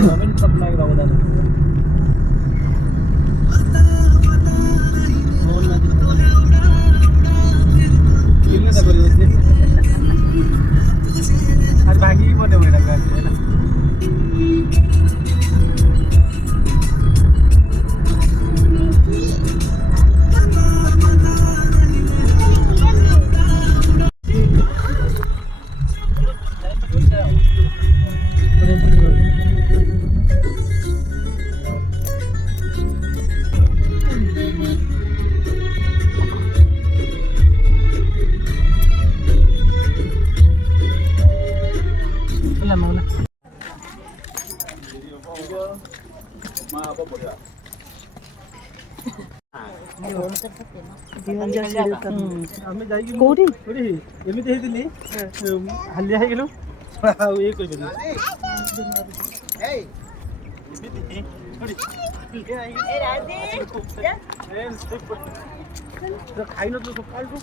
नवीन पटनायक राहू आज भागी बने हुए लगा कोठी एमती हेतिली हालिया हेगलु आउ ए कहि बनि तो खाइ न तो सकाल को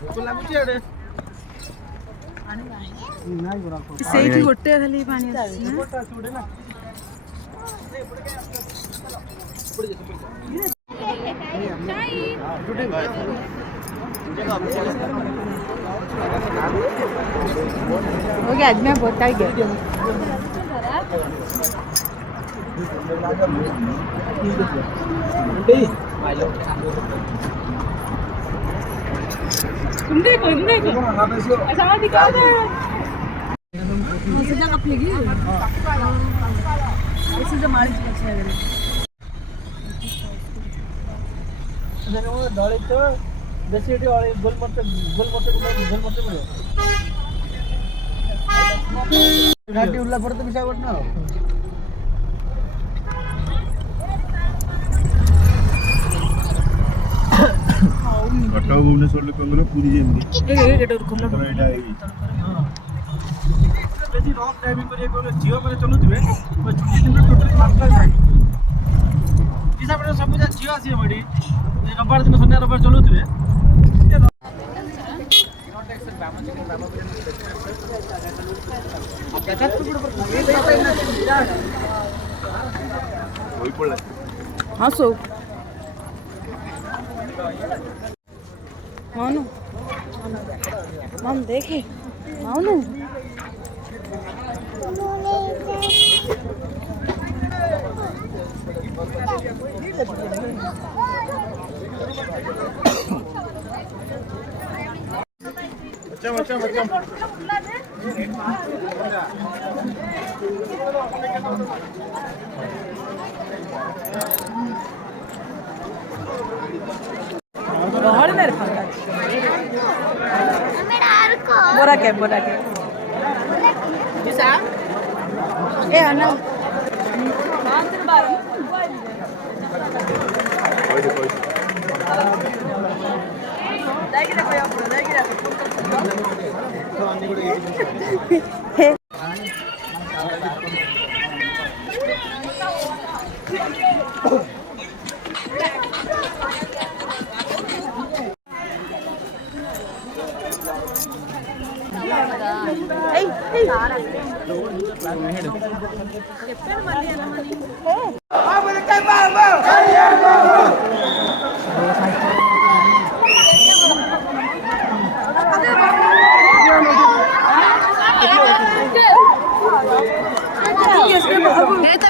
भोक लागुची एडे नाही बरा सेठी गोटे खाली पानी गोटा सुडे ना हो गया आज मैं बता गया कुंडे को ऐसा मत दिखा दे मुझे जगह अपलेगी ऐसे जो मारी अच्छा है जने वो डळे तो दसेडी और गोल मरते पड़ो गाडी उल्ला पड़ते विशाखापट्टनम कटक भुवनेश्वर लोकंर पूरी जेमती बेसी रफ ड्राइविंग करिएको जियो पर चलुथिबे छुट्टी दिन टोटली मात्रा नाही हिसाब रे सब जियो आसी बडी रविवार दिन शनिवार रविवार चलुथिबे हाँ सो मानो मम देखे मानो अच्छा बहुत मेरे बोरा के bisa ana मात्र बार lagi dah koyo lagi dah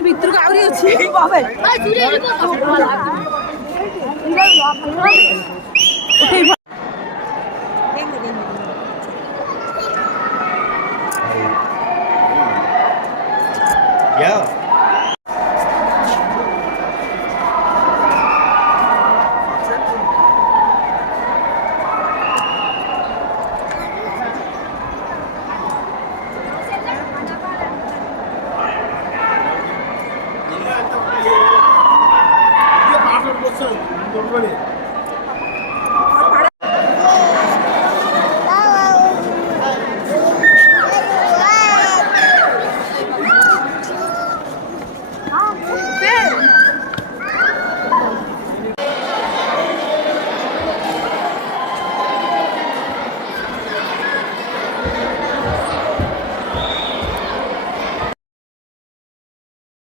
भितर का आउरी अछि बाबे Yeah. Ini